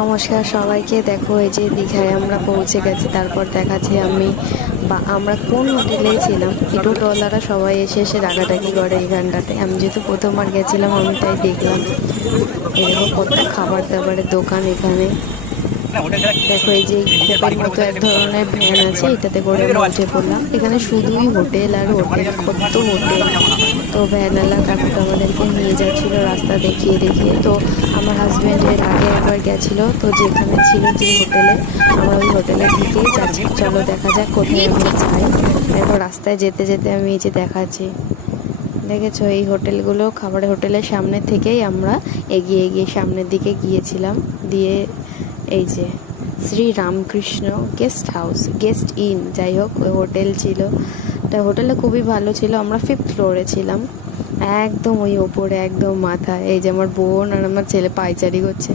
নমস্কার সবাইকে। দেখো এই যে দীঘায় আমরা পৌঁছে গেছি। তারপর দেখাচ্ছি আমরা কোন হোটেলে ছিলাম। এই টোটোওয়ালারা সবাই এসে এসে ডাকাডাকি করে এইখানটাতে। আমি যেহেতু প্রথমবার গেছিলাম আমি তাই দেখলাম। এই দেখো কত খাবার দাবারের দোকান এখানে। দেখো এই যে খোপের মতো এক ধরনের ভ্যান আছে, এটাতে করে আমরা উঠে পড়লাম। এখানে শুধুই হোটেল আর হোটেল, কত হোটেল। তো ভ্যানওয়ালা কাকুটা আমাদেরকে নিয়ে যাচ্ছিল রাস্তা দেখিয়ে দেখিয়ে। তো আমার হাজব্যান্ড এর আগে একবার গেছিলো, তো যেখানে ছিল যে হোটেলে, আমরা ওই হোটেলের দিকেই যাচ্ছি। চলো দেখা যাক কোথায় আমরা যাই। দেখো রাস্তায় যেতে যেতে আমি এই যে দেখাচ্ছি, দেখেছো এই হোটেলগুলো, খাবারের হোটেলের সামনে থেকেই আমরা এগিয়ে এগিয়ে সামনের দিকে গিয়েছিলাম। দিয়ে এই যে শ্রী রামকৃষ্ণ গেস্ট ইন, যাই হোক ওই হোটেল ছিল। তা হোটেলটা খুবই ভালো ছিল। আমরা 5th ফ্লোরে ছিলাম, একদম ওই ওপরে একদম মাথায়। এই যে আমার বোন আর আমার ছেলে পায়চারি করছে।